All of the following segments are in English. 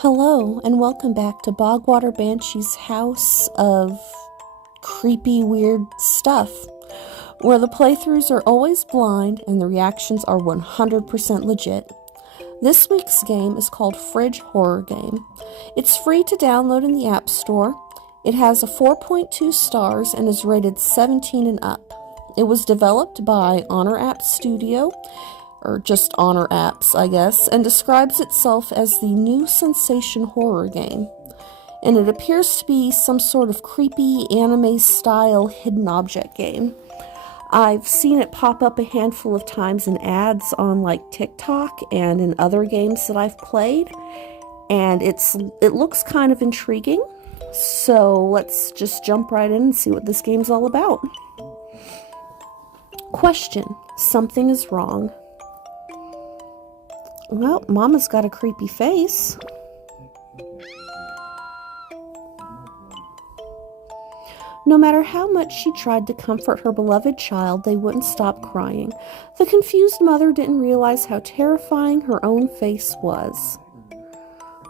Hello, and welcome back to Bogwater Banshee's House of Creepy, Weird Stuff, where the playthroughs are always blind and the reactions are 100% legit. This week's game is called Fridge Horror Game. It's free to download in the App Store. It has a 4.2 stars and is rated 17 and up. It was developed by Honor App Studio, or just Honor Apps, I guess, and describes itself as the new sensation horror game. And it appears to be some sort of creepy anime-style hidden object game. I've seen it pop up a handful of times in ads on like TikTok and in other games that I've played, and it looks kind of intriguing. So let's just jump right in and see what this game's all about. Question: something is wrong. Well, Mama's got a creepy face. No matter how much she tried to comfort her beloved child, they wouldn't stop crying. The confused mother didn't realize how terrifying her own face was.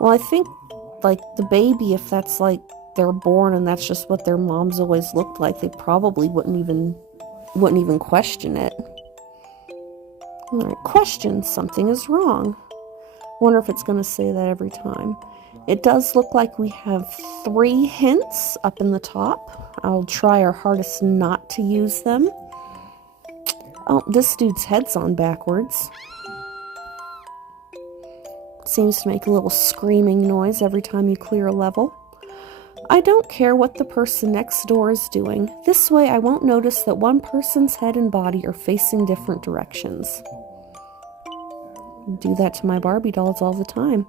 Well, I think, like, the baby, if that's, like, they're born and that's just what their moms always looked like, they probably wouldn't even question it. Alright, question: something is wrong. Wonder if it's going to say that every time. It does look like we have 3 hints up in the top. I'll try our hardest not to use them. Oh, this dude's head's on backwards. Seems to make a little screaming noise every time you clear a level. I don't care what the person next door is doing. This way I won't notice that one person's head and body are facing different directions. Do that to my Barbie dolls all the time.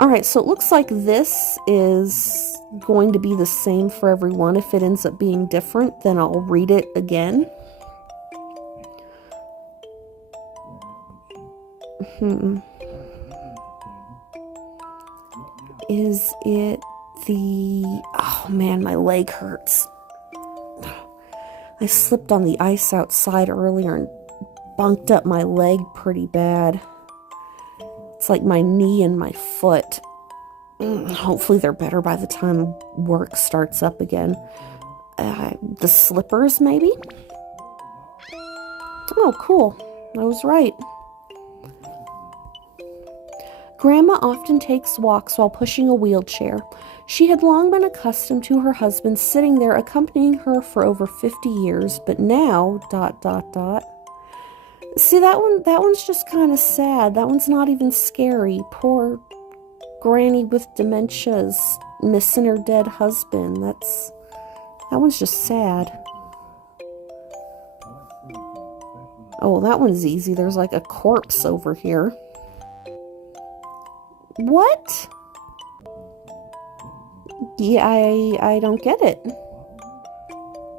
Alright, so it looks like this is going to be the same for everyone. If it ends up being different, then I'll read it again. Is it the... Oh man, my leg hurts. I slipped on the ice outside earlier and bunked up my leg pretty bad. It's like my knee and my foot. Hopefully they're better by the time work starts up again. The slippers, maybe? Oh, cool. I was right. Grandma often takes walks while pushing a wheelchair. She had long been accustomed to her husband sitting there accompanying her for over 50 years, but now... See, that one's just kind of sad. That one's not even scary. Poor Granny with dementia's missing her dead husband. That one's just sad. Oh, that one's easy. There's like a corpse over here. What? Yeah, I don't get it.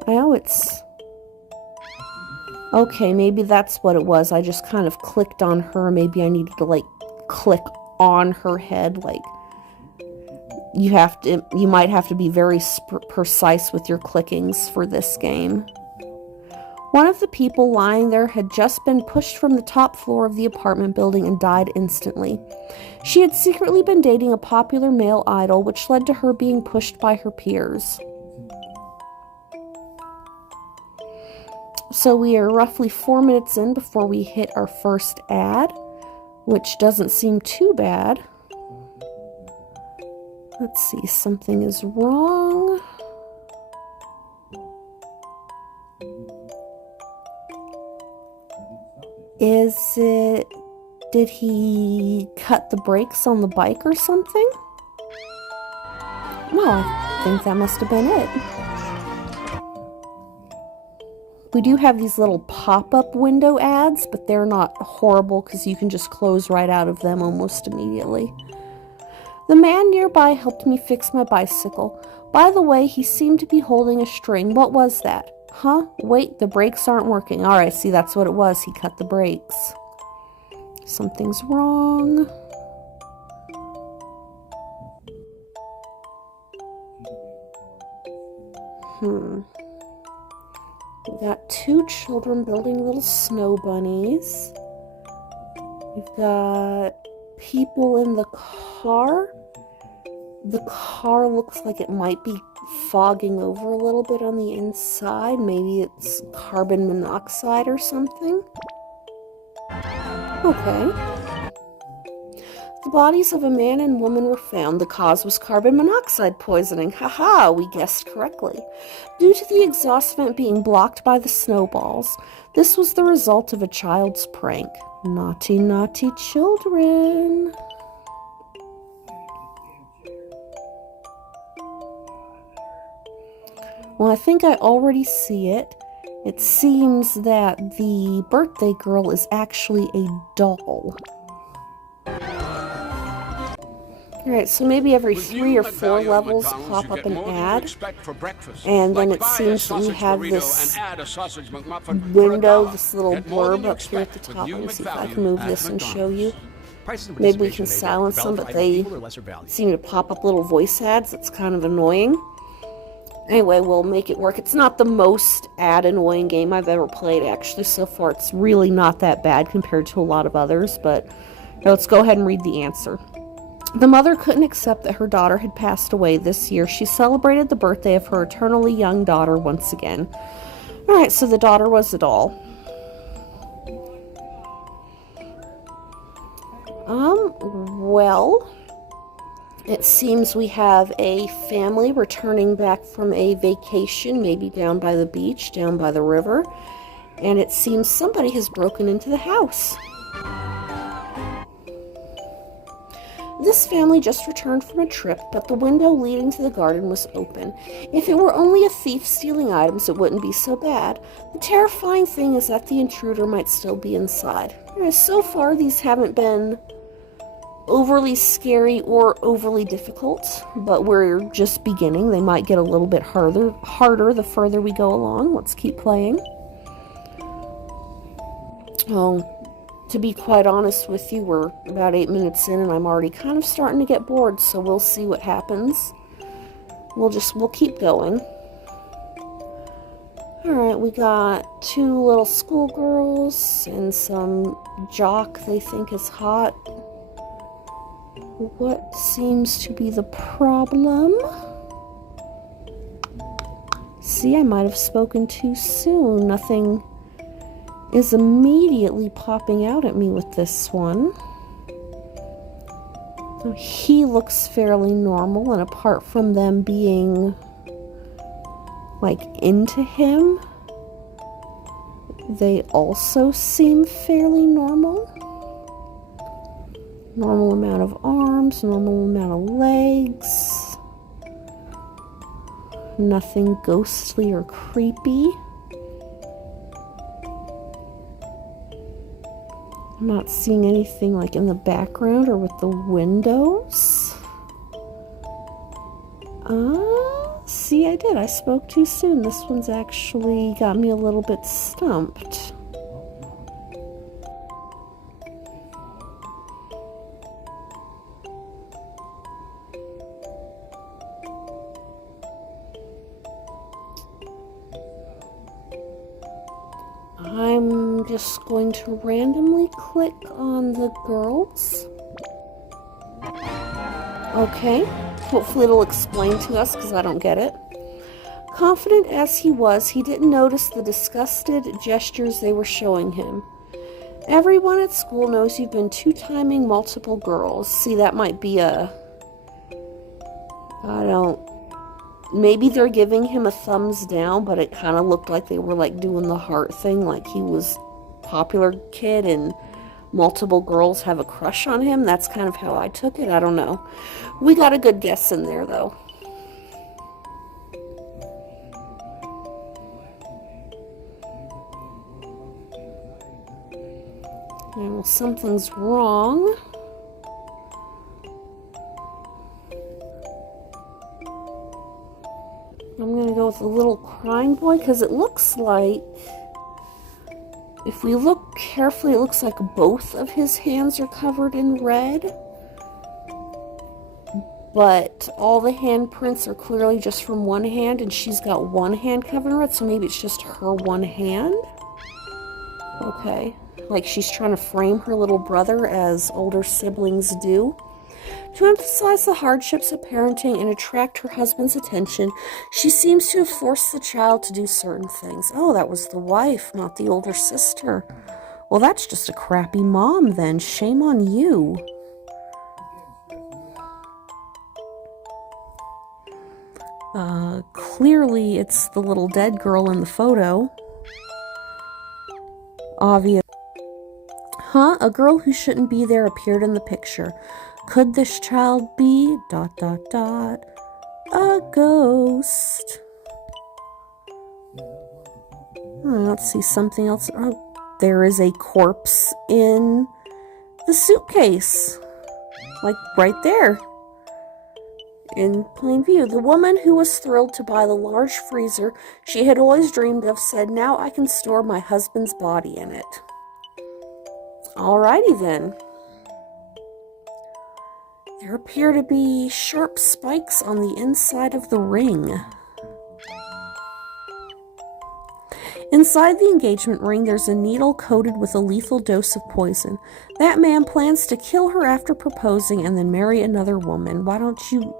It's... Okay, maybe that's what it was. I just kind of clicked on her. Maybe I needed to, like, click on her head. Like, you might have to be very precise with your clickings for this game. One of the people lying there had just been pushed from the top floor of the apartment building and died instantly. She had secretly been dating a popular male idol, which led to her being pushed by her peers. So we are roughly 4 minutes in before we hit our first ad, which doesn't seem too bad. Let's see, something is wrong. Did he cut the brakes on the bike or something? Well, I think that must have been it. We do have these little pop-up window ads, but they're not horrible because you can just close right out of them almost immediately. The man nearby helped me fix my bicycle. By the way, he seemed to be holding a string. What was that? Huh? Wait, the brakes aren't working. Alright, see, that's what it was. He cut the brakes. Something's wrong. We got 2 children building little snow bunnies. We've got people in the car. The car looks like it might be fogging over a little bit on the inside. Maybe it's carbon monoxide or something. Okay. The bodies of a man and woman were found. The cause was carbon monoxide poisoning. Haha, we guessed correctly. Due to the exhaust vent being blocked by the snowballs, this was the result of a child's prank. Naughty, naughty children. Well, I think I already see it. It seems that the birthday girl is actually a doll. Alright, so maybe every 3 or 4 levels pop up an ad, and then it seems that we have this window, this little blurb up here at the top. Let me see if I can move this and show you. Maybe we can silence them, but they seem to pop up little voice ads. It's kind of annoying. Anyway, we'll make it work. It's not the most ad-annoying game I've ever played, actually. So far, it's really not that bad compared to a lot of others, but let's go ahead and read the answer. The mother couldn't accept that her daughter had passed away this year. She celebrated the birthday of her eternally young daughter once again. Alright, so the daughter was a doll. Well, it seems we have a family returning back from a vacation, maybe down by the beach, down by the river, and it seems somebody has broken into the house. This family just returned from a trip, but the window leading to the garden was open. If it were only a thief stealing items, it wouldn't be so bad. The terrifying thing is that the intruder might still be inside. So far, these haven't been overly scary or overly difficult, but we're just beginning. They might get a little bit harder the further we go along. Let's keep playing. Oh, to be quite honest with you, we're about 8 minutes in and I'm already kind of starting to get bored, so we'll see what happens. We'll keep going. Alright, we got 2 little schoolgirls and some jock they think is hot. What seems to be the problem? See, I might have spoken too soon. Nothing is immediately popping out at me with this one. He looks fairly normal, and apart from them being like into him, they also seem fairly normal. Normal amount of arms, normal amount of legs. Nothing ghostly or creepy. I'm not seeing anything like in the background or with the windows. See, I did. I spoke too soon. This one's actually got me a little bit stumped. I'm just going to randomly click on the girls. Okay, hopefully it'll explain to us because I don't get it. Confident as he was, he didn't notice the disgusted gestures they were showing him. Everyone at school knows you've been two-timing multiple girls. See, that might be maybe they're giving him a thumbs down, but it kind of looked like they were like doing the heart thing, like he was a popular kid and multiple girls have a crush on him. That's kind of how I took it. I don't know. We got a good guess in there, though. Well, something's wrong. I'm going to go with a little crying boy because it looks like, if we look carefully, it looks like both of his hands are covered in red. But all the handprints are clearly just from one hand, and she's got one hand covered in red, so maybe it's just her one hand. Okay. Like she's trying to frame her little brother as older siblings do. To emphasize the hardships of parenting and attract her husband's attention, she seems to have forced the child to do certain things. Oh, that was the wife, not the older sister. Well, that's just a crappy mom then. Shame on you. Clearly it's the little dead girl in the photo. Obvious. Huh? A girl who shouldn't be there appeared in the picture. Could this child be ... a ghost? Let's see something else. Oh, there is a corpse in the suitcase. Like right there. In plain view. The woman who was thrilled to buy the large freezer she had always dreamed of said, "Now I can store my husband's body in it." Alrighty then. There appear to be sharp spikes on the inside of the ring. Inside the engagement ring, there's a needle coated with a lethal dose of poison. That man plans to kill her after proposing and then marry another woman. Why don't you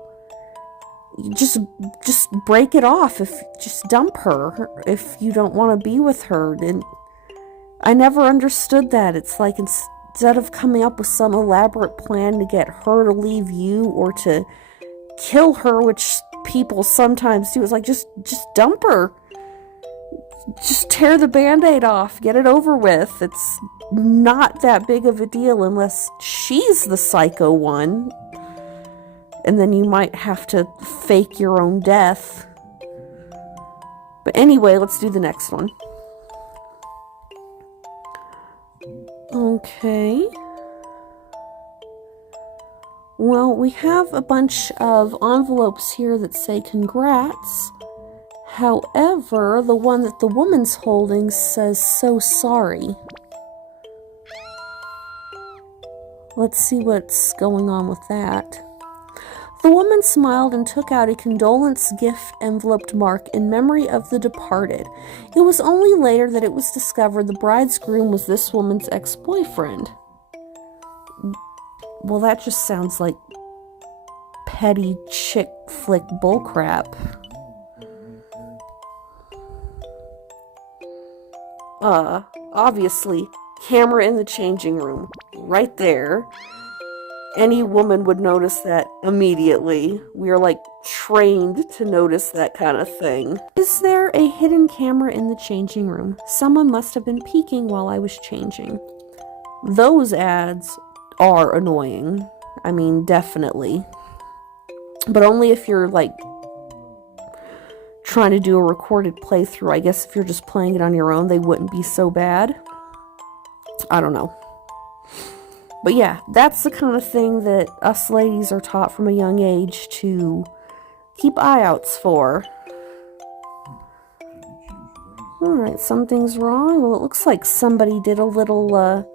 just break it off? Just dump her if you don't want to be with her. And I never understood that. It's like instead of coming up with some elaborate plan to get her to leave you or to kill her, which people sometimes do, it's like just dump her. Just tear the band-aid off. Get it over with. It's not that big of a deal unless she's the psycho one. And then you might have to fake your own death. But anyway, let's do the next one. Okay. Well, we have a bunch of envelopes here that say congrats. However, the one that the woman's holding says so sorry. Let's see what's going on with that. The woman smiled and took out a condolence gift enveloped mark in memory of the departed. It was only later that it was discovered the bride's groom was this woman's ex-boyfriend. Well, that just sounds like petty chick flick bullcrap. Obviously, camera in the changing room. Right there. Any woman would notice that immediately. We are like trained to notice that kind of thing. Is there a hidden camera in the changing room? Someone must have been peeking while I was changing. Those ads are annoying. I mean, definitely. But only if you're like trying to do a recorded playthrough. I guess if you're just playing it on your own, they wouldn't be so bad. I don't know. But yeah, that's the kind of thing that us ladies are taught from a young age to keep eye-outs for. Alright, something's wrong. Well, it looks like somebody did a little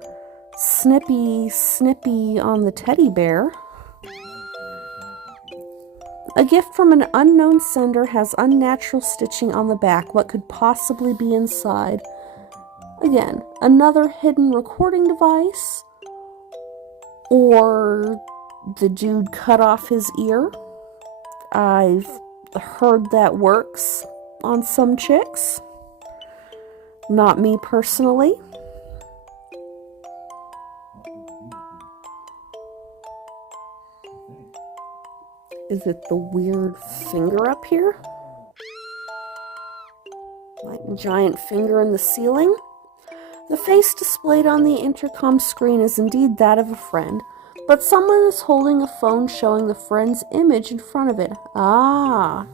snippy on the teddy bear. A gift from an unknown sender has unnatural stitching on the back. What could possibly be inside? Again, another hidden recording device? Or the dude cut off his ear? I've heard that works on some chicks. Not me personally. Is it the weird finger up here? Like a giant finger in the ceiling? The face displayed on the intercom screen is indeed that of a friend, but someone is holding a phone showing the friend's image in front of it. Ah,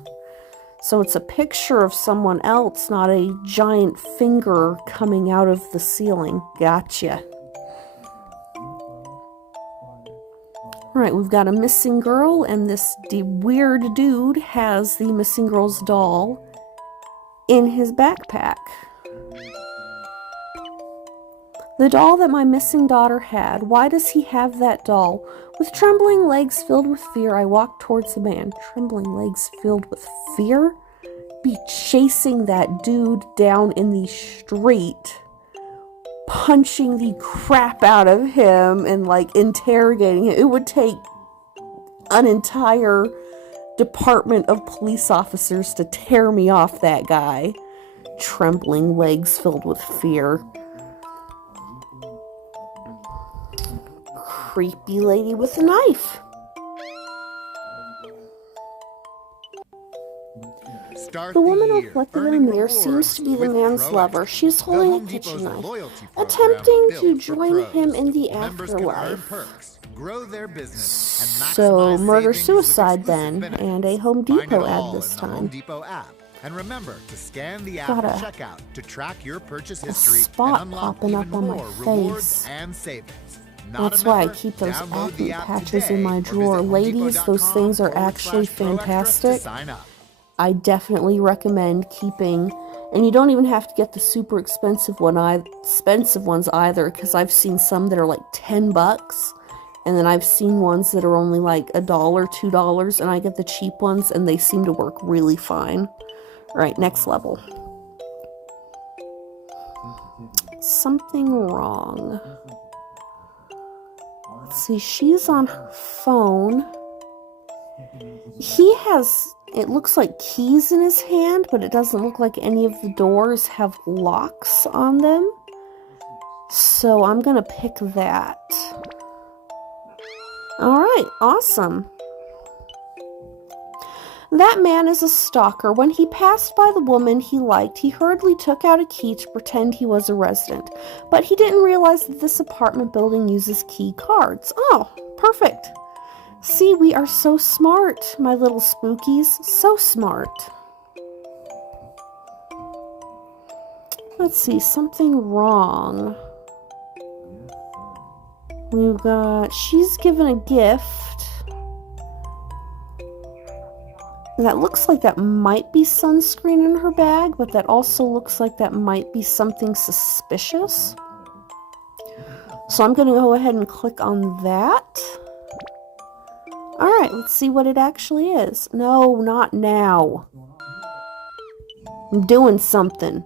so it's a picture of someone else, not a giant finger coming out of the ceiling. Gotcha. Alright, we've got a missing girl, and this weird dude has the missing girl's doll in his backpack. The doll that my missing daughter had. Why does he have that doll? With trembling legs filled with fear, I walked towards the man. Trembling legs filled with fear? Be chasing that dude down in the street, punching the crap out of him and like interrogating him. It would take an entire department of police officers to tear me off that guy. Trembling legs filled with fear. Creepy lady with a knife. The woman reflected in the mirror seems to be the man's lover. She is holding a kitchen knife, attempting to join him in the afterlife. So, murder-suicide then, and a Home Depot ad this time. And remember to scan the app Got at checkout to track your purchase history spot and unlock popping even up on my more rewards face. and savings. That's why I keep those acne patches in my drawer. Ladies, those things are actually fantastic. I definitely recommend keeping, and you don't even have to get the super expensive ones either, because I've seen some that are like $10, and then I've seen ones that are only like $1, $2, and I get the cheap ones, and they seem to work really fine. All right, next level. Something wrong. Let's see, she's on her phone. He has, it looks like keys in his hand, but it doesn't look like any of the doors have locks on them. So I'm going to pick that. All right, awesome. That man is a stalker. When he passed by the woman he liked, he hurriedly took out a key to pretend he was a resident. But he didn't realize that this apartment building uses key cards. Oh, perfect. See, we are so smart, my little spookies. So smart. Let's see, something wrong. We've got, she's given a gift. That looks like that might be sunscreen in her bag, but that also looks like that might be something suspicious. So I'm going to go ahead and click on that. Alright, let's see what it actually is. No, not now. I'm doing something.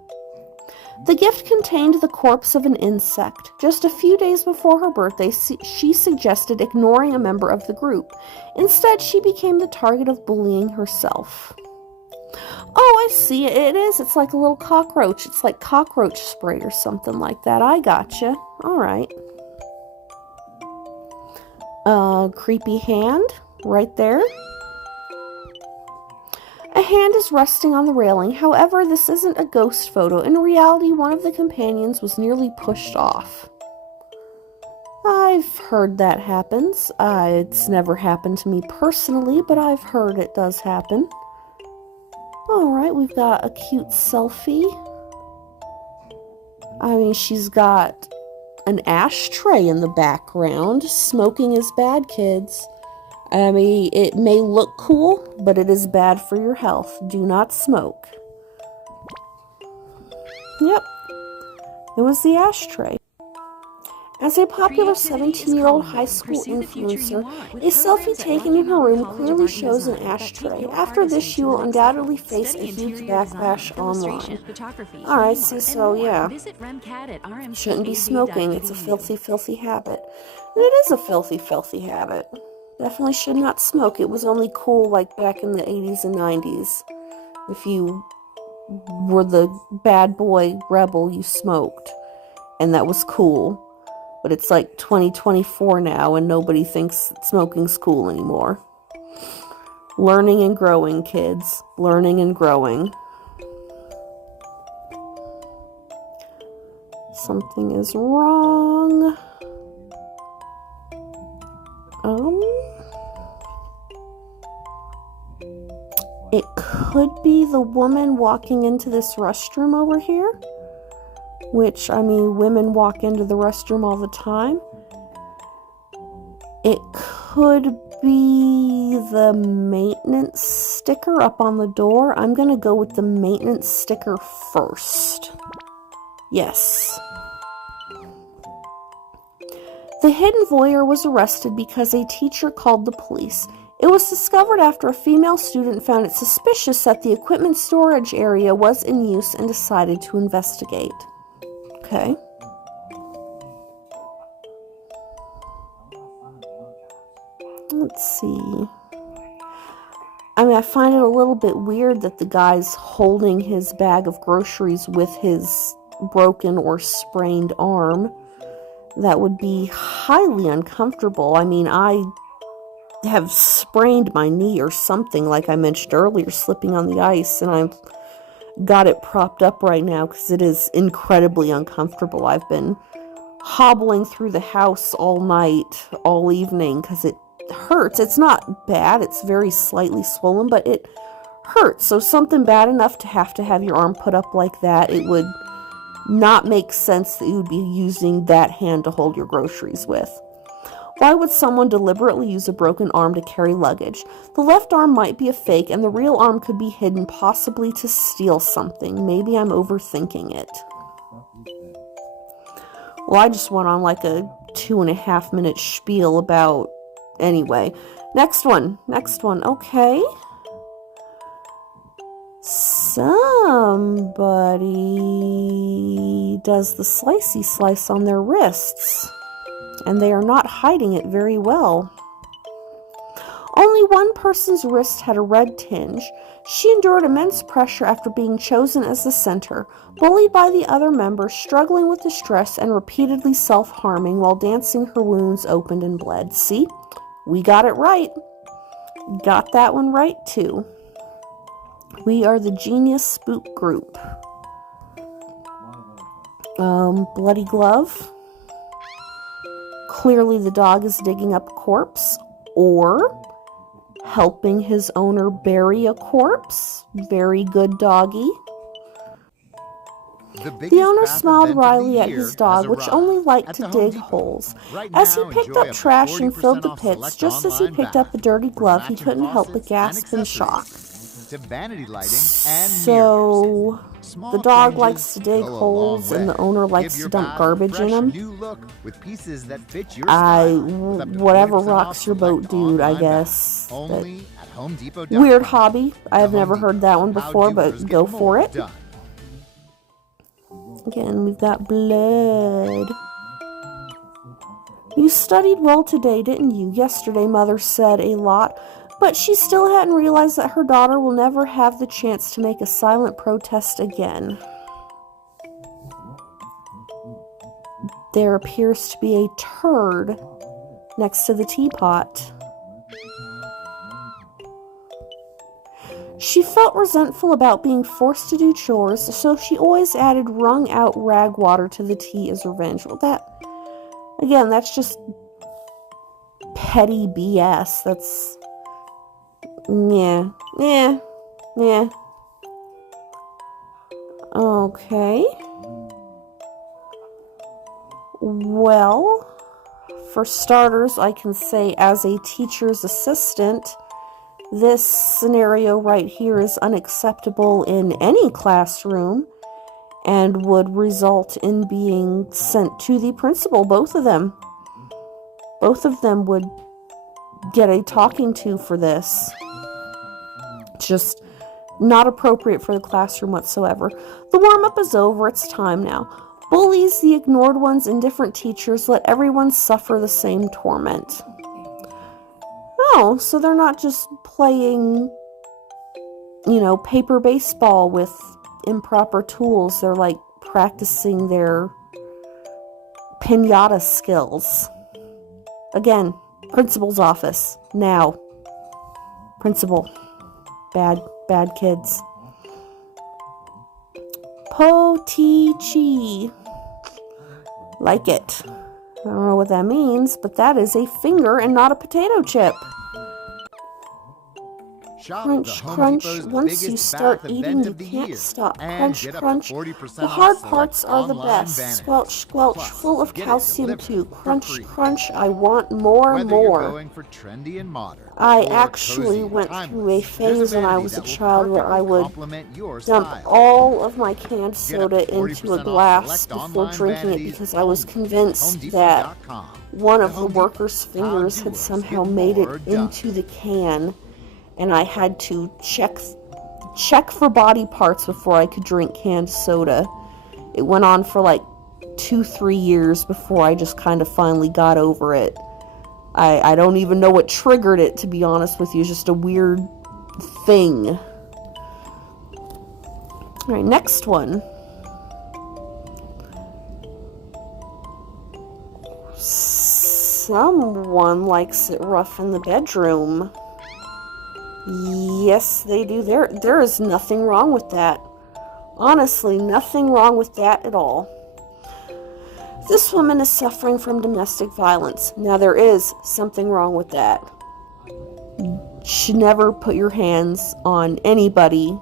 The gift contained the corpse of an insect. Just a few days before her birthday, she suggested ignoring a member of the group. Instead, she became the target of bullying herself. Oh, I see it. It is. It's like a little cockroach. It's like cockroach spray or something like that. I gotcha. All right. Creepy hand right there. A hand is resting on the railing. However, this isn't a ghost photo. In reality, one of the companions was nearly pushed off. I've heard that happens. It's never happened to me personally, but I've heard it does happen. Alright, we've got a cute selfie. I mean, she's got an ashtray in the background. Smoking is bad, kids. I mean, it may look cool, but it is bad for your health. Do not smoke. Yep. It was the ashtray. As a popular 17-year-old high school influencer, a selfie taken in her room clearly shows an ashtray. After this, she will undoubtedly face a huge backlash online. Alright, so yeah. Shouldn't be smoking. It's a filthy, filthy habit. And it is a filthy, filthy habit. Definitely should not smoke. It was only cool like back in the 80s and 90s. If you were the bad boy rebel, you smoked. And that was cool. But it's like 2024 now and nobody thinks smoking's cool anymore. Learning and growing, kids. Learning and growing. Something is wrong. It could be the woman walking into this restroom over here. Which, I mean, women walk into the restroom all the time. It could be the maintenance sticker up on the door. I'm going to go with the maintenance sticker first. Yes. The hidden voyeur was arrested because a teacher called the police. It was discovered after a female student found it suspicious that the equipment storage area was in use and decided to investigate. Okay. Let's see. I mean, I find it a little bit weird that the guy's holding his bag of groceries with his broken or sprained arm. That would be highly uncomfortable. I mean, I have sprained my knee or something, like I mentioned earlier, slipping on the ice, and I've got it propped up right now because it is incredibly uncomfortable. I've been hobbling through the house all night, all evening, because it hurts. It's not bad. It's very slightly swollen, but it hurts. So something bad enough to have your arm put up like that, it would not make sense that you would be using that hand to hold your groceries with. Why would someone deliberately use a broken arm to carry luggage? The left arm might be a fake, and the real arm could be hidden, possibly to steal something. Maybe I'm overthinking it. Well, I just went on like a 2.5 minute spiel about... Anyway, next one. Okay. Somebody does the slicey slice on their wrists, and they are not hiding it very well. Only one person's wrist had a red tinge. She endured immense pressure after being chosen as the center, bullied by the other members, struggling with the stress, and repeatedly self-harming while dancing. Her wounds opened and bled. See? We got it right. Got that one right, too. We are the Genius Spook Group. Bloody glove. Clearly the dog is digging up a corpse, or helping his owner bury a corpse. Very good doggy. The owner smiled wryly at his dog, which only liked to dig holes. As he picked up trash and filled the pits, just as he picked up the dirty glove, he couldn't help but gasp in shock. So, the dog likes to dig holes and the owner likes to dump garbage in them? Whatever rocks your boat, dude, I guess. Weird hobby. I have never heard that one before, but go for it. Again, we've got blood. You studied well today, didn't you? Yesterday, Mother said a lot, but she still hadn't realized that her daughter will never have the chance to make a silent protest again. There appears to be a turd next to the teapot. She felt resentful about being forced to do chores, so she always added wrung-out rag water to the tea as revenge. Well, that's just petty BS. That's... Yeah. Okay. Well, for starters, I can say as a teacher's assistant, this scenario right here is unacceptable in any classroom and would result in being sent to the principal, both of them. Both of them would get a talking to for this. Just not appropriate for the classroom whatsoever. The warm-up is over. It's time now. Bullies, the ignored ones, indifferent teachers, let everyone suffer the same torment. Oh, so they're not just playing, paper baseball with improper tools. They're like practicing their piñata skills. Again, principal's office. Now. Principal. Bad kids. Potichi. Like it. I don't know what that means, but that is a finger and not a potato chip. Crunch, crunch. Once you start eating, you can't stop. Crunch, crunch. The hard parts are the best. Squelch, squelch. Full of calcium too. Crunch, crunch. I want more. I actually went through a phase when I was a child where I would dump all of my canned soda into a glass before drinking it because I was convinced that one of the workers' fingers had somehow made it into the can. And I had to check for body parts before I could drink canned soda. It went on for like 2-3 years before I just kind of finally got over it. I don't even know what triggered it, to be honest with you. It's just a weird thing. Alright, next one. Someone likes it rough in the bedroom. Yes, they do. There is nothing wrong with that. Honestly, nothing wrong with that at all. This woman is suffering from domestic violence. Now, there is something wrong with that. You should never put your hands on anybody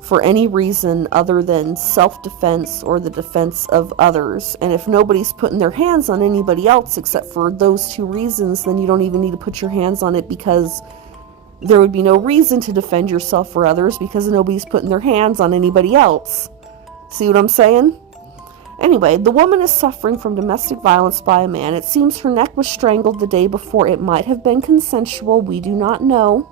for any reason other than self-defense or the defense of others. And if nobody's putting their hands on anybody else except for those two reasons, then you don't even need to put your hands on it, because there would be no reason to defend yourself or others because nobody's putting their hands on anybody else. See what I'm saying? Anyway, the woman is suffering from domestic violence by a man. It seems her neck was strangled the day before. It might have been consensual. We do not know.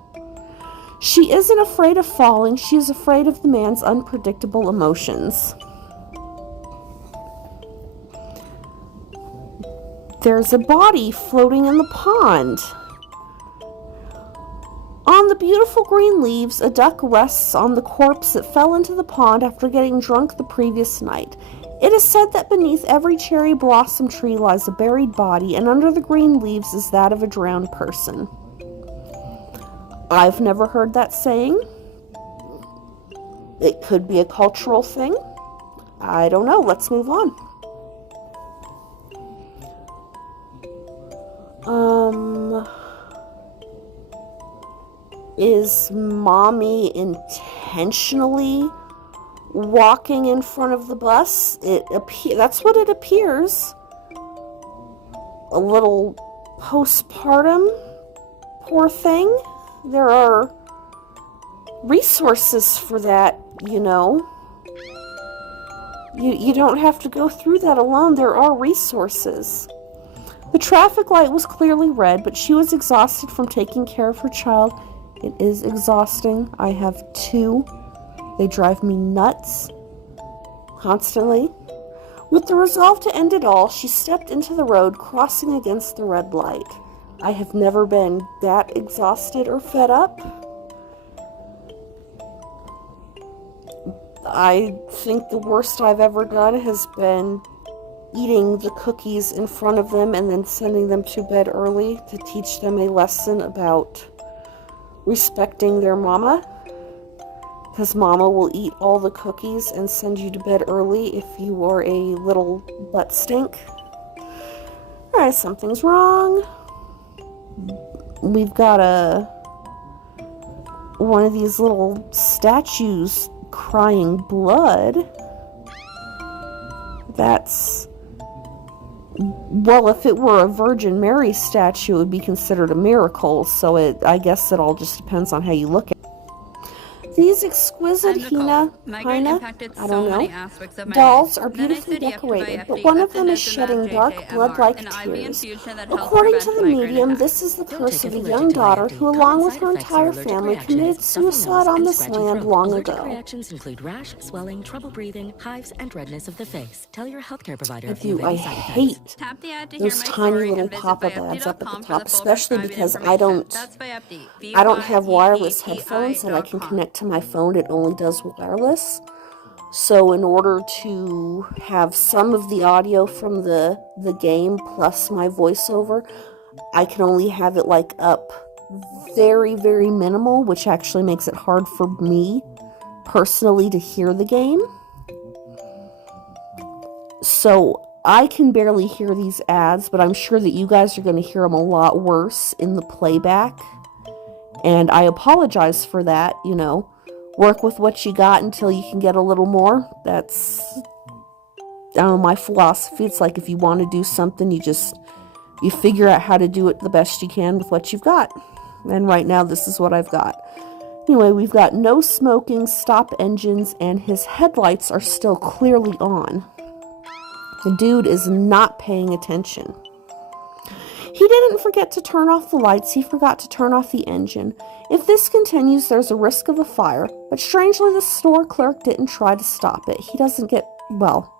She isn't afraid of falling. She is afraid of the man's unpredictable emotions. There's a body floating in the pond. On the beautiful green leaves, a duck rests on the corpse that fell into the pond after getting drunk the previous night. It is said that beneath every cherry blossom tree lies a buried body, and under the green leaves is that of a drowned person. I've never heard that saying. It could be a cultural thing. I don't know. Let's move on. Is mommy intentionally walking in front of the bus? That's what it appears. A little postpartum. Poor thing. There are resources for that, you know. You don't have to go through that alone. There are resources. The traffic light was clearly red, but she was exhausted from taking care of her child. It is exhausting. I have two. They drive me nuts constantly. With the resolve to end it all, she stepped into the road, crossing against the red light. I have never been that exhausted or fed up. I think the worst I've ever done has been eating the cookies in front of them and then sending them to bed early to teach them a lesson about respecting their mama. Because mama will eat all the cookies and send you to bed early if you are a little butt stink. Alright, something's wrong. We've got one of these little statues crying blood. That's, well, if it were a Virgin Mary statue, it would be considered a miracle. So I guess it all just depends on how you look at it. These exquisite henna, I don't know, dolls are beautifully decorated, but one of them is shedding dark blood-like tears. According to the medium, this is the curse of a young daughter who, along with her entire family, committed suicide on this land long ago. Reactions include rash, swelling, trouble breathing, hives, and redness of the face. Tell your healthcare provider if you I hate those tiny little pop-up ads up at the top, especially because I don't have wireless headphones that I can connect to my phone. It only does wireless. So in order to have some of the audio from the game plus my voiceover, I can only have it like up very, very minimal, which actually makes it hard for me personally to hear the game. So I can barely hear these ads, but I'm sure that you guys are going to hear them a lot worse in the playback. And I apologize for that, you know. Work with what you got until you can get a little more. That's, I don't know, my philosophy. It's like if you want to do something, you figure out how to do it the best you can with what you've got. And right now, this is what I've got. Anyway, we've got no smoking, stop engines, and his headlights are still clearly on. The dude is not paying attention. He didn't forget to turn off the lights, he forgot to turn off the engine. If this continues, there's a risk of a fire, but strangely the store clerk didn't try to stop it. He doesn't get, well,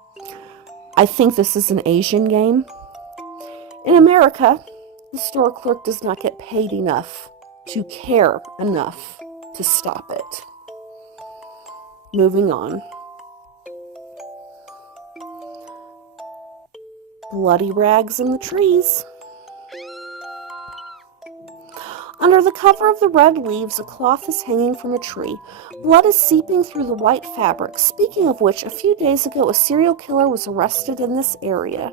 I think this is an Asian game. In America, the store clerk does not get paid enough to care enough to stop it. Moving on. Bloody rags in the trees. Under the cover of the red leaves, a cloth is hanging from a tree. Blood is seeping through the white fabric. Speaking of which, a few days ago, a serial killer was arrested in this area.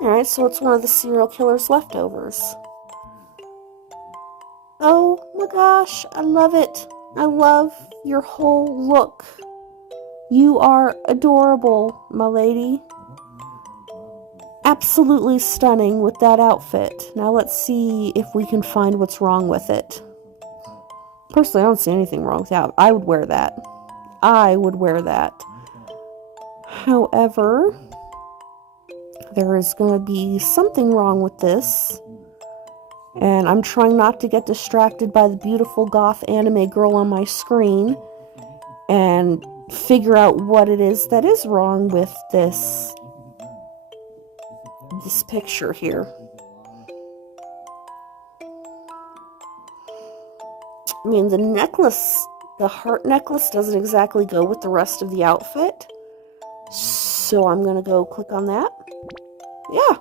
Alright, so it's one of the serial killer's leftovers. Oh my gosh, I love it. I love your whole look. You are adorable, my lady. Absolutely stunning with that outfit. Now let's see if we can find what's wrong with it. Personally, I don't see anything wrong with that. I would wear that. I would wear that. However, there is going to be something wrong with this. And I'm trying not to get distracted by the beautiful goth anime girl on my screen and figure out what it is that is wrong with this picture here. I mean, the necklace, the heart necklace, doesn't exactly go with the rest of the outfit. So I'm going to go click on that. Yeah.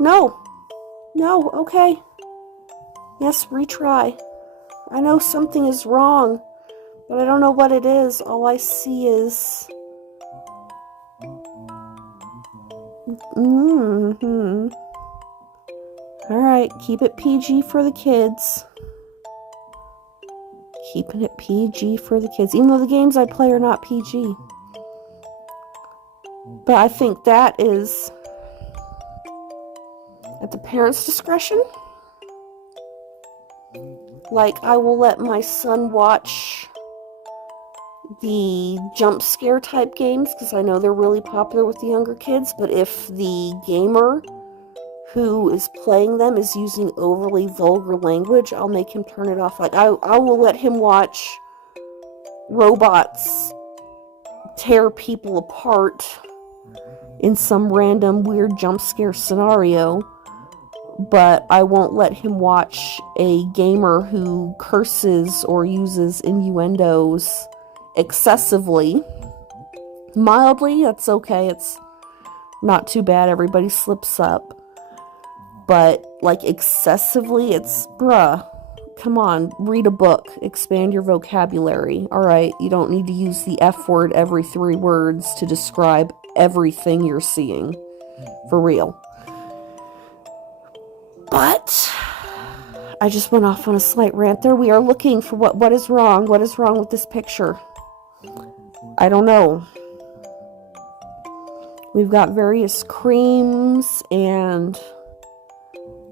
No. No, okay. Yes, retry. I know something is wrong, but I don't know what it is. All I see is... Alright, keep it PG for the kids. Keeping it PG for the kids, even though the games I play are not PG. But I think that is at the parents' discretion. Like, I will let my son watch the jump scare type games because I know they're really popular with the younger kids, but if the gamer who is playing them is using overly vulgar language, I'll make him turn it off. Like, I will let him watch robots tear people apart in some random weird jump scare scenario, but I won't let him watch a gamer who curses or uses innuendos excessively. Mildly, that's okay. It's not too bad. Everybody slips up. But, like, excessively, it's, bruh, come on, read a book, expand your vocabulary. Alright, you don't need to use the F word every 3 words to describe everything you're seeing. For real. But I just went off on a slight rant there. We are looking for what is wrong. What is wrong with this picture? I don't know. We've got various creams and...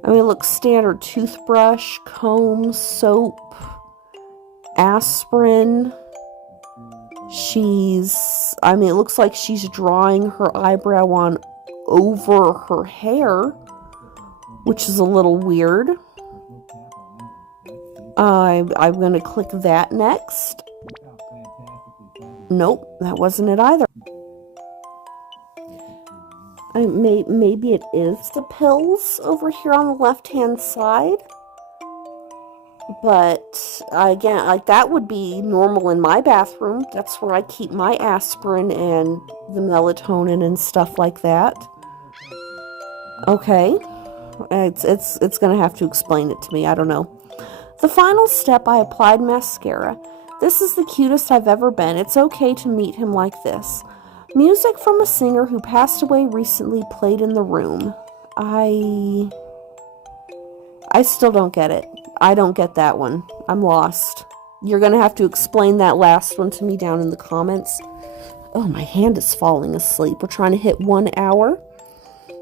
I mean, it looks standard. Toothbrush, comb, soap, aspirin. I mean, it looks like she's drawing her eyebrow on over her hair, which is a little weird. I'm going to click that next. Nope, that wasn't it either. Maybe it is the pills over here on the left-hand side. But, again, like, that would be normal in my bathroom. That's where I keep my aspirin and the melatonin and stuff like that. Okay. It's gonna have to explain it to me. I don't know. The final step, I applied mascara. This is the cutest I've ever been. It's okay to meet him like this. Music from a singer who passed away recently played in the room. I still don't get it. I don't get that one. I'm lost. You're gonna have to explain that last one to me down in the comments. Oh, my hand is falling asleep. We're trying to hit 1 hour.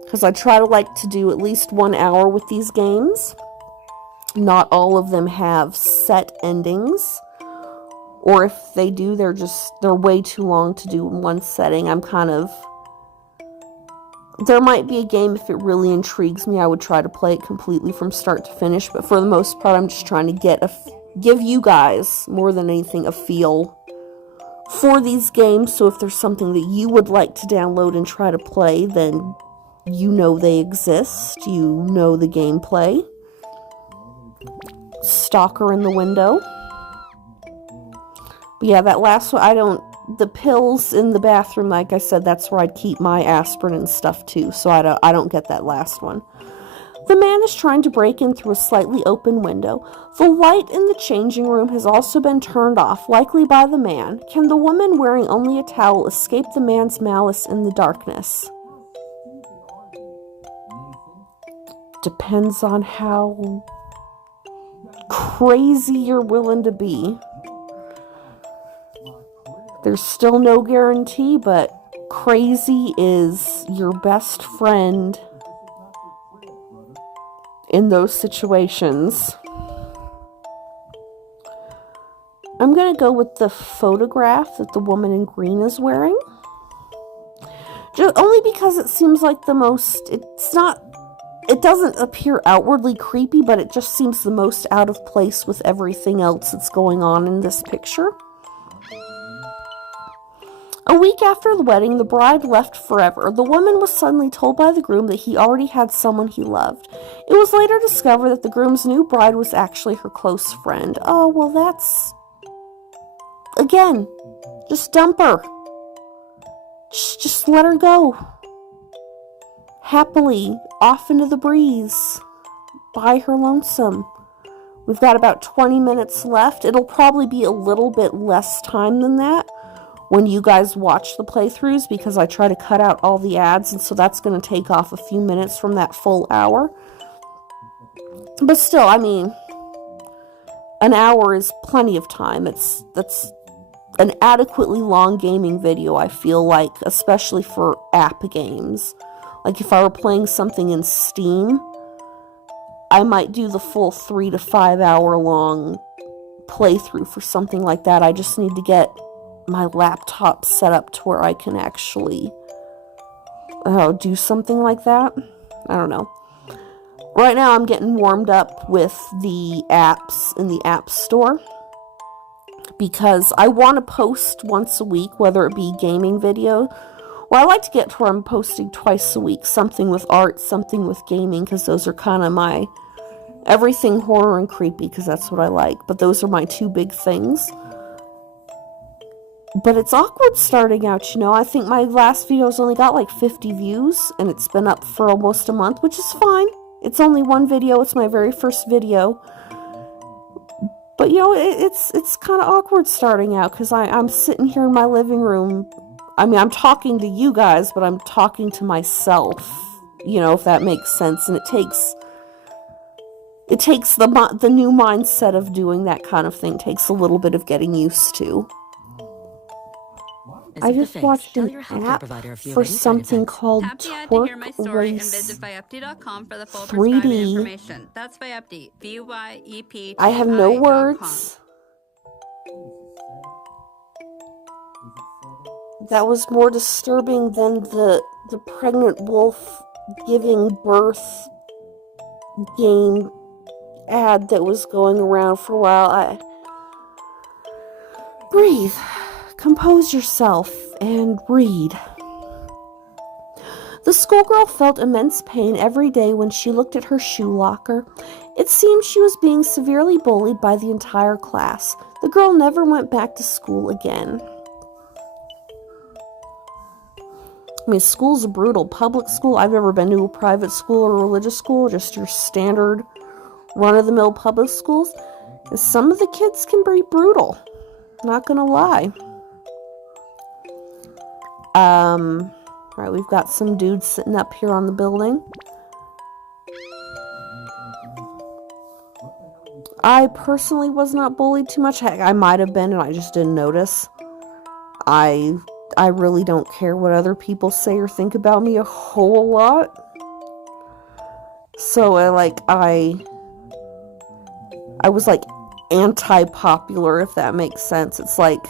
Because I try to like to do at least 1 hour with these games. Not all of them have set endings. Or if they do, they're way too long to do in one setting. There might be a game, if it really intrigues me, I would try to play it completely from start to finish. But for the most part, I'm just trying to give you guys, more than anything, a feel for these games. So if there's something that you would like to download and try to play, then you know they exist. You know the gameplay. Stalker in the window. But yeah, that last one, the pills in the bathroom, like I said, that's where I'd keep my aspirin and stuff too, so I don't get that last one. The man is trying to break in through a slightly open window. The light in the changing room has also been turned off, likely by the man. Can the woman wearing only a towel escape the man's malice in the darkness? Depends on how crazy you're willing to be. There's still no guarantee, but crazy is your best friend in those situations. I'm going to go with the photograph that the woman in green is wearing. Just only because it seems like the most, it doesn't appear outwardly creepy, but it just seems the most out of place with everything else that's going on in this picture. A week after the wedding, the bride left forever. The woman was suddenly told by the groom that he already had someone he loved. It was later discovered that the groom's new bride was actually her close friend. Oh, well, that's... Again, just dump her. Just let her go. Happily, off into the breeze. By her lonesome. We've got about 20 minutes left. It'll probably be a little bit less time than that when you guys watch the playthroughs, because I try to cut out all the ads, and so that's going to take off a few minutes from that full hour. But still, I mean, an hour is plenty of time. That's an adequately long gaming video, I feel like, especially for app games. Like if I were playing something in Steam, I might do the full 3 to 5 hour long playthrough for something like that. I just need to get my laptop set up to where I can actually do something like that. I don't know. Right now I'm getting warmed up with the apps in the App Store because I want to post once a week, whether it be gaming video. Well, I like to get to where I'm posting twice a week, something with art, something with gaming, because those are kind of my everything horror and creepy, because that's what I like. But those are my two big things. But it's awkward starting out, you know. I think my last video's only got like 50 views, and it's been up for almost a month, which is fine. It's only one video. It's my very first video. But, you know, it's kind of awkward starting out, because I'm sitting here in my living room. I mean, I'm talking to you guys, but I'm talking to myself, you know, if that makes sense. And it takes the new mindset of doing that kind of thing. It takes a little bit of getting used to. I just watched an app for something called Twerk Race 3D. That's Vyepti. VYEP. I have no words. That was more disturbing than the pregnant wolf giving birth game ad that was going around for a while. Breathe. Compose yourself and read. The schoolgirl felt immense pain every day when she looked at her shoe locker. It seemed she was being severely bullied by the entire class. The girl never went back to school again. I mean, school's brutal. Public school, I've never been to a private school or a religious school, just your standard run-of-the-mill public schools. And some of the kids can be brutal. Not gonna lie. Alright, we've got some dudes sitting up here on the building. I personally was not bullied too much. Heck, I might have been and I just didn't notice. I really don't care what other people say or think about me a whole lot. So I was like anti-popular, if that makes sense. It's like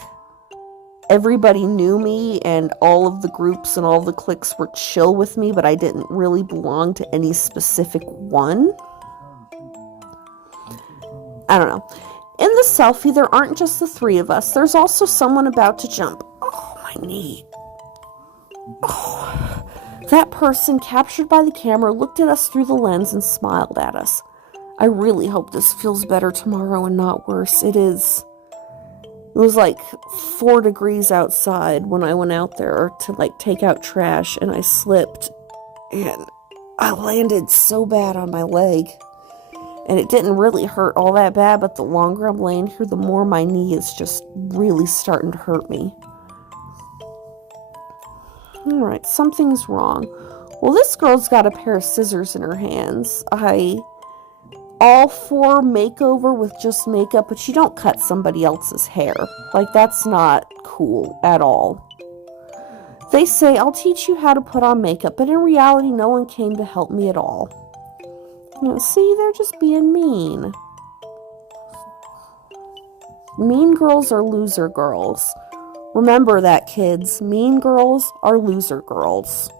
everybody knew me and all of the groups and all the cliques were chill with me, but I didn't really belong to any specific one. I don't know. In the selfie, there aren't just the three of us. There's also someone about to jump. Oh, my knee. Oh. That person, captured by the camera, looked at us through the lens and smiled at us. I really hope this feels better tomorrow and not worse. It is. It was like 4 degrees outside when I went out there to like take out trash, and I slipped and I landed so bad on my leg. And it didn't really hurt all that bad, but the longer I'm laying here, the more my knee is just really starting to hurt me. Alright, something's wrong. Well, this girl's got a pair of scissors in her hands. All for makeover with just makeup, but you don't cut somebody else's hair. Like, that's not cool at all. They say, I'll teach you how to put on makeup, but in reality, no one came to help me at all. See, they're just being mean. Mean girls are loser girls. Remember that, kids. Mean girls are loser girls.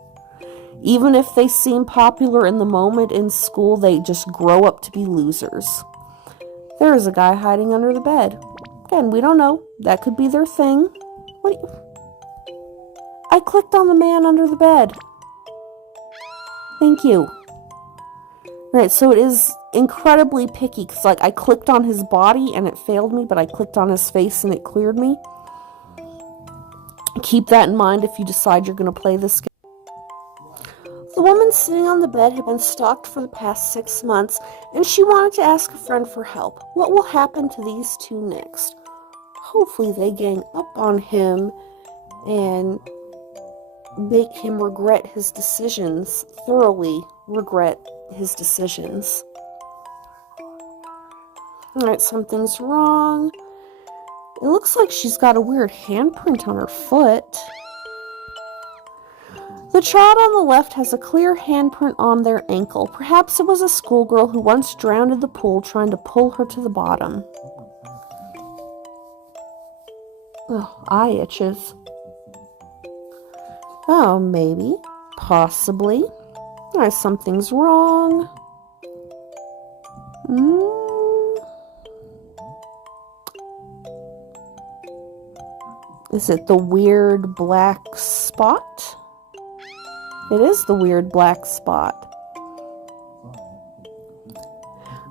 Even if they seem popular in the moment in school, they just grow up to be losers. There is a guy hiding under the bed. Again, we don't know. That could be their thing. I clicked on the man under the bed. Thank you. Right, so it is incredibly picky, because like I clicked on his body and it failed me, but I clicked on his face and it cleared me. Keep that in mind if you decide you're going to play this game. The woman sitting on the bed had been stalked for the past 6 months, and she wanted to ask a friend for help. What will happen to these two next? Hopefully they gang up on him and make him regret his decisions, thoroughly regret his decisions. Alright, something's wrong. It looks like she's got a weird handprint on her foot. The child on the left has a clear handprint on their ankle. Perhaps it was a schoolgirl who once drowned in the pool trying to pull her to the bottom. Oh, eye itches. Oh, maybe. Possibly. Something's wrong. Is it the weird black spot? It is the weird black spot.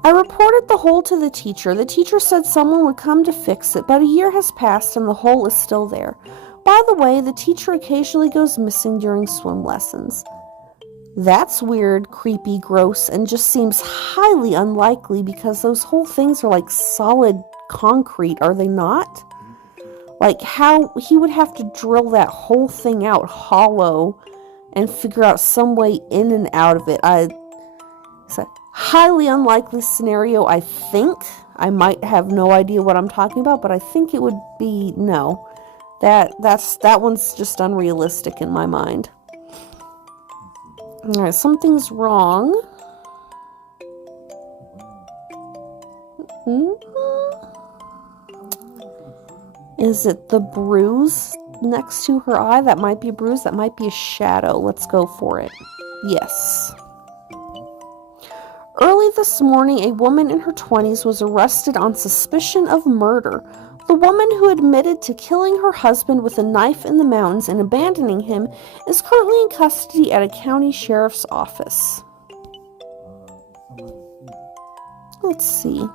I reported the hole to the teacher. The teacher said someone would come to fix it, but a year has passed and the hole is still there. By the way, the teacher occasionally goes missing during swim lessons. That's weird, creepy, gross, and just seems highly unlikely because those whole things are like solid concrete, are they not? Like, how he would have to drill that whole thing out hollow and figure out some way in and out of it. It's a highly unlikely scenario, I think. I might have no idea what I'm talking about, but I think it would be no. That one's just unrealistic in my mind. Alright, something's wrong. Is it the bruise next to her eye? That might be a bruise. That might be a shadow. Let's go for it. Yes. Early this morning, a woman in her 20s was arrested on suspicion of murder. The woman who admitted to killing her husband with a knife in the mountains and abandoning him is currently in custody at a county sheriff's office. Let's see.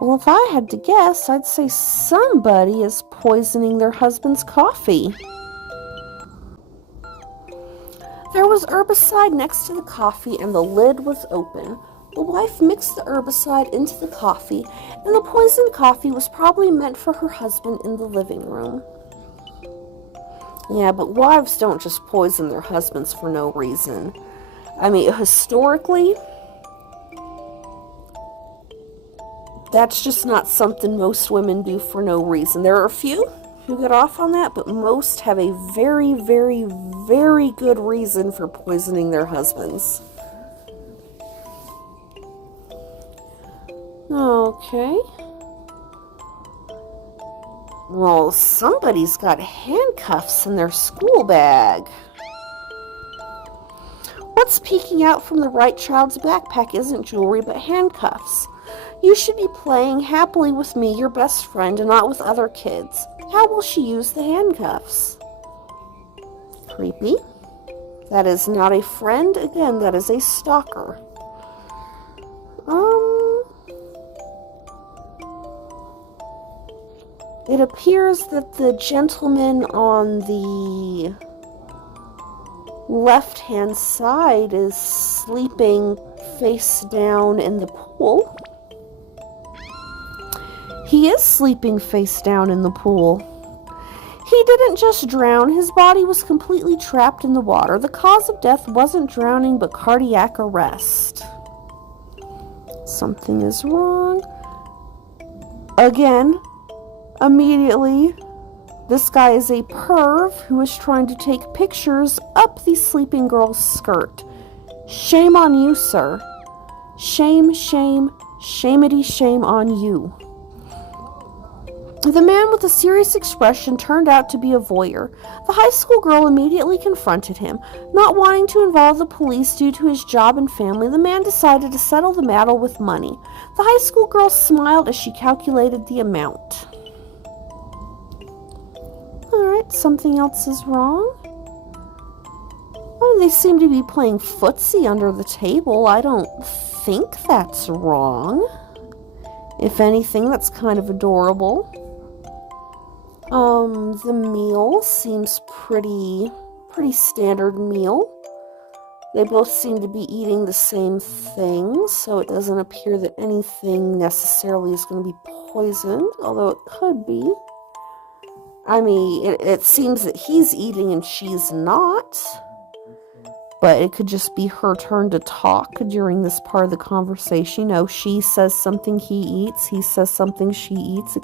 Well, if I had to guess, I'd say somebody is poisoning their husband's coffee. There was herbicide next to the coffee and the lid was open. The wife mixed the herbicide into the coffee, and the poisoned coffee was probably meant for her husband in the living room. Yeah, but wives don't just poison their husbands for no reason. I mean, historically, that's just not something most women do for no reason. There are a few who get off on that, but most have a very, very, very good reason for poisoning their husbands. Okay. Well, somebody's got handcuffs in their school bag. What's peeking out from the right child's backpack isn't jewelry, but handcuffs. You should be playing happily with me, your best friend, and not with other kids. How will she use the handcuffs? creepy. That is not a friend. Again, that is a stalker. It appears that the gentleman on the left-hand side is sleeping face down in the pool. He is sleeping face down in the pool. He didn't just drown, his body was completely trapped in the water. The cause of death wasn't drowning, but cardiac arrest. Something is wrong. Again, immediately, this guy is a perv who is trying to take pictures up the sleeping girl's skirt. Shame on you, sir. Shame, shame, shamedy shame on you. The man with a serious expression turned out to be a voyeur. The high school girl immediately confronted him. Not wanting to involve the police due to his job and family, the man decided to settle the matter with money. The high school girl smiled as she calculated the amount. Alright, something else is wrong. Oh, they seem to be playing footsie under the table. I don't think that's wrong. If anything, that's kind of adorable. The meal seems pretty standard meal. They both seem to be eating the same thing, so it doesn't appear that anything necessarily is going to be poisoned, although it could be. I mean, it seems that he's eating and she's not. But it could just be her turn to talk during this part of the conversation. You know, she says something, he eats. He says something, she eats. It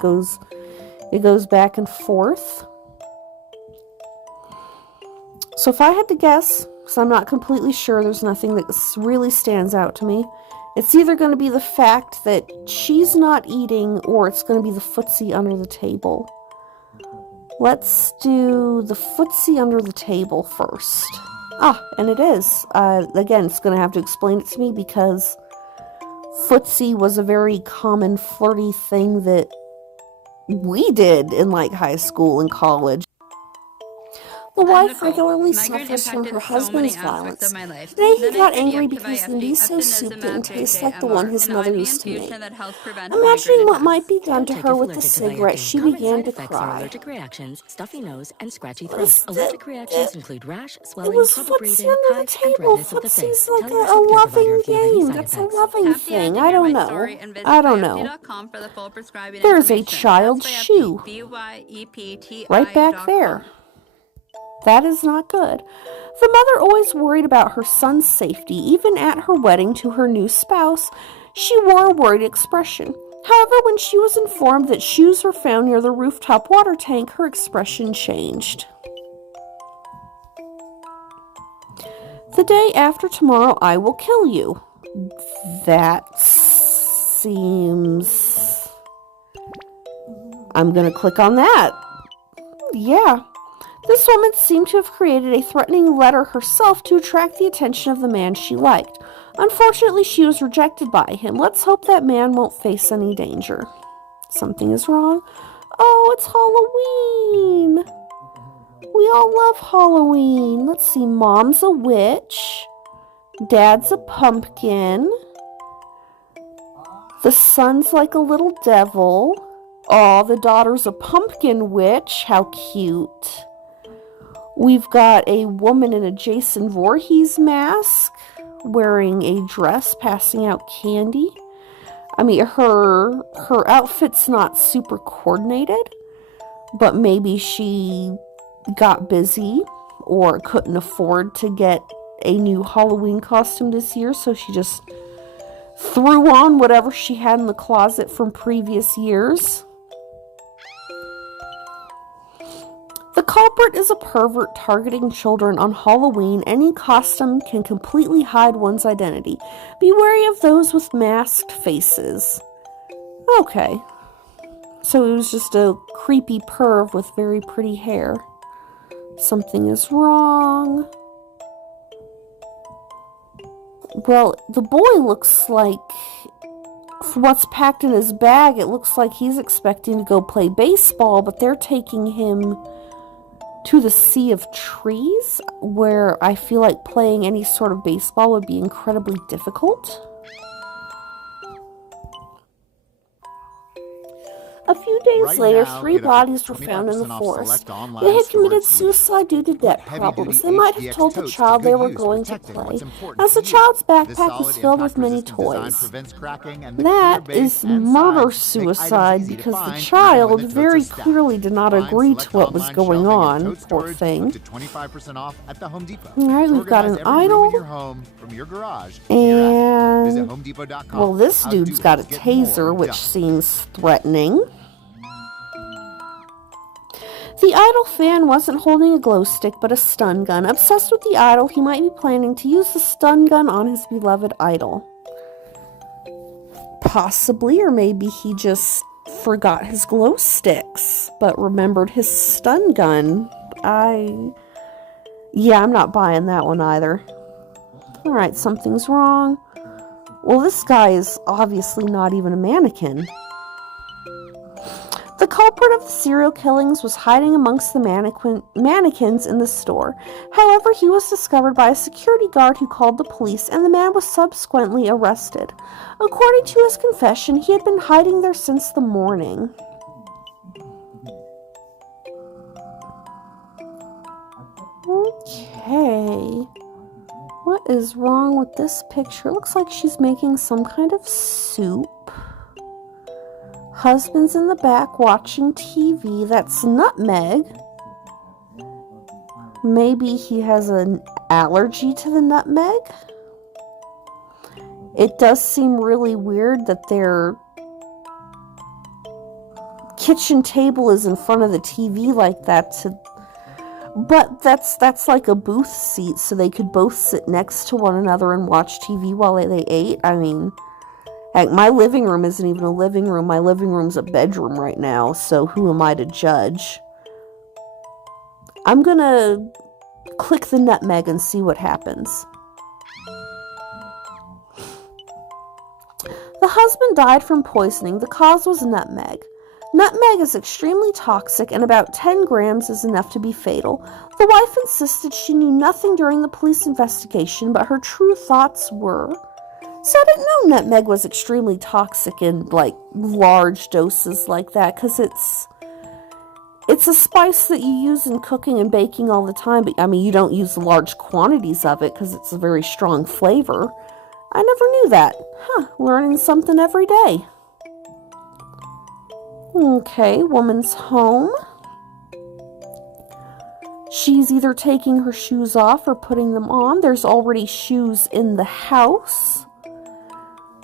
goes back and forth. So if I had to guess, because I'm not completely sure, there's nothing that really stands out to me. It's either going to be the fact that she's not eating, or it's going to be the footsie under the table. Let's do the footsie under the table first. And it is. Again, it's going to have to explain it to me because footsie was a very common flirty thing that we did in like high school and college. The wife regularly suffers from her husband's violence. Today he got angry because the miso soup didn't taste like the one his mother used to make. Imagining what might be done to her with the cigarette, she began to cry. Allergic reactions, stuffy nose, and scratchy throat. Allergic reactions include rash, It swelling, was trouble footsie breathing, under the hives, and table. redness of the face. Footsie's like Tell your a healthcare loving provider if you have any game. side That's a effects. loving thing. I don't know. I don't know. There's a child's shoe. Right back there. That is not good. The mother always worried about her son's safety. Even at her wedding to her new spouse, she wore a worried expression. However, when she was informed that shoes were found near the rooftop water tank, her expression changed. The day after tomorrow, I will kill you. That seems... I'm going to click on that. Yeah. This woman seemed to have created a threatening letter herself to attract the attention of the man she liked. Unfortunately, she was rejected by him. Let's hope that man won't face any danger. Something is wrong. Oh, it's Halloween. We all love Halloween. Let's see. Mom's a witch. Dad's a pumpkin. The son's like a little devil. Oh, the daughter's a pumpkin witch. How cute. We've got a woman in a Jason Voorhees mask, wearing a dress, passing out candy. I mean, her outfit's not super coordinated, but maybe she got busy or couldn't afford to get a new Halloween costume this year, so she just threw on whatever she had in the closet from previous years. The culprit is a pervert targeting children on Halloween. Any costume can completely hide one's identity. Be wary of those with masked faces. Okay. So it was just a creepy perv with very pretty hair. Something is wrong. Well, the boy looks like, for what's packed in his bag, it looks like he's expecting to go play baseball, but they're taking him to the sea of trees, where I feel like playing any sort of baseball would be incredibly difficult. A few days Right later, now, 3 get up to bodies were found in the 25% off forest. select online They had committed storage suicide due to debt heavy-duty problems. They might have HDX told the totes child to they good were use, going to protecting play, what's important as the to you. child's This backpack was solid filled with many impact-resistant design toys. prevents cracking, and the That clear base is and murder sides make items suicide easy to because the find even child when the totes very are stacked. clearly did not Find agree select to what was online going shelving and on, tote poor storage thing. up to 25% off at the Home Depot. All right, we've got Organize an every room in idol, your home, from your garage to your attic. Visit and HomeDepot.com. well, this How dude's got a doers get more taser, which done. seems threatening. The idol fan wasn't holding a glow stick, but a stun gun. Obsessed with the idol, he might be planning to use the stun gun on his beloved idol. Possibly, or maybe he just forgot his glow sticks, but remembered his stun gun. Yeah, I'm not buying that one either. Alright, something's wrong. Well, this guy is obviously not even a mannequin. The culprit of the serial killings was hiding amongst the mannequins in the store. However, he was discovered by a security guard who called the police, and the man was subsequently arrested. According to his confession, he had been hiding there since the morning. Okay. What is wrong with this picture? It looks like she's making some kind of soup. Husband's in the back watching TV. That's Nutmeg. Maybe he has an allergy to the nutmeg? It does seem really weird that their kitchen table is in front of the TV like that. But that's like a booth seat, so they could both sit next to one another and watch TV while they ate. I mean, heck, my living room isn't even a living room. My living room's a bedroom right now, so who am I to judge? I'm gonna click the nutmeg and see what happens. The husband died from poisoning. The cause was nutmeg. Nutmeg is extremely toxic, and about 10 grams is enough to be fatal. The wife insisted she knew nothing during the police investigation, but her true thoughts were... So I didn't know nutmeg was extremely toxic in, like, large doses like that, because it's a spice that you use in cooking and baking all the time, but, I mean, you don't use large quantities of it, because it's a very strong flavor. I never knew that. Learning something every day. Okay, woman's home. She's either taking her shoes off or putting them on. There's already shoes in the house.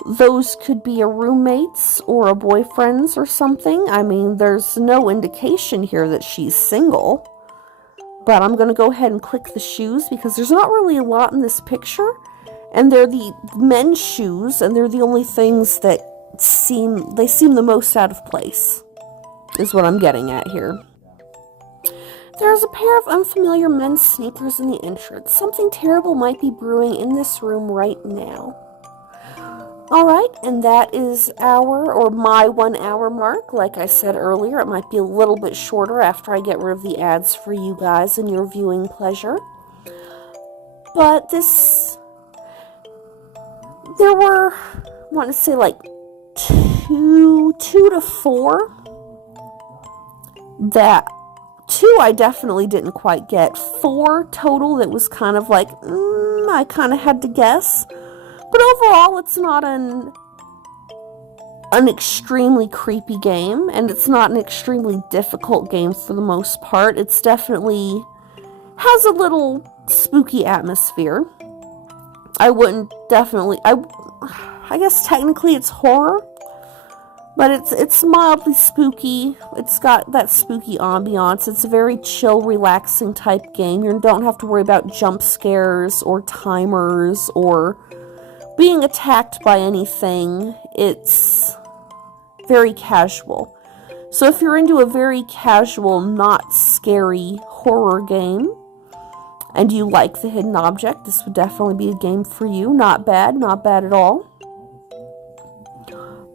Those could be a roommate's or a boyfriend's or something. I mean, there's no indication here that she's single. But I'm going to go ahead and click the shoes because there's not really a lot in this picture. And they're the men's shoes, and they're the only things that seem the most out of place, is what I'm getting at here. There is a pair of unfamiliar men's sneakers in the entrance. Something terrible might be brewing in this room right now. Alright, and that is my 1 hour mark. Like I said earlier, it might be a little bit shorter after I get rid of the ads for you guys and your viewing pleasure. But there were, I want to say like two to four that 2 I definitely didn't quite get. 4 total that was kind of like, I kind of had to guess. But overall, it's not an extremely creepy game, and it's not an extremely difficult game for the most part. It's definitely has a little spooky atmosphere. I guess technically it's horror, but it's mildly spooky. It's got that spooky ambiance. It's a very chill, relaxing type game. You don't have to worry about jump scares or timers or being attacked by anything. It's very casual. So if you're into a very casual, not scary horror game, and you like the hidden object, this would definitely be a game for you. Not bad at all.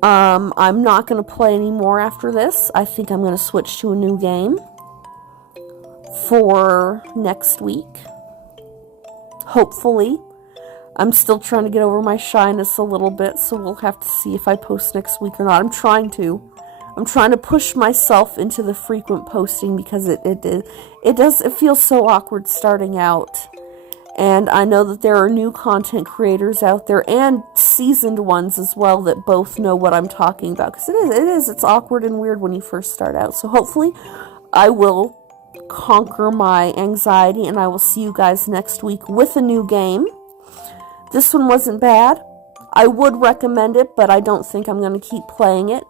I'm not going to play any more after this. I think I'm going to switch to a new game. for next week. Hopefully. I'm still trying to get over my shyness a little bit, so we'll have to see if I post next week or not. I'm trying to push myself into the frequent posting because it feels so awkward starting out. And I know that there are new content creators out there and seasoned ones as well that both know what I'm talking about, because it's awkward and weird when you first start out. So hopefully I will conquer my anxiety, and I will see you guys next week with a new game. This one wasn't bad. I would recommend it, but I don't think I'm going to keep playing it.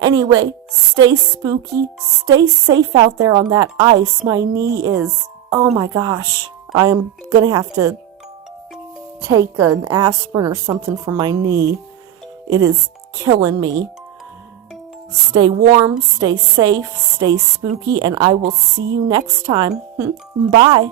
Anyway, stay spooky. Stay safe out there on that ice. My knee is... oh my gosh. I am going to have to take an aspirin or something for my knee. It is killing me. Stay warm, stay safe, stay spooky, and I will see you next time. Bye.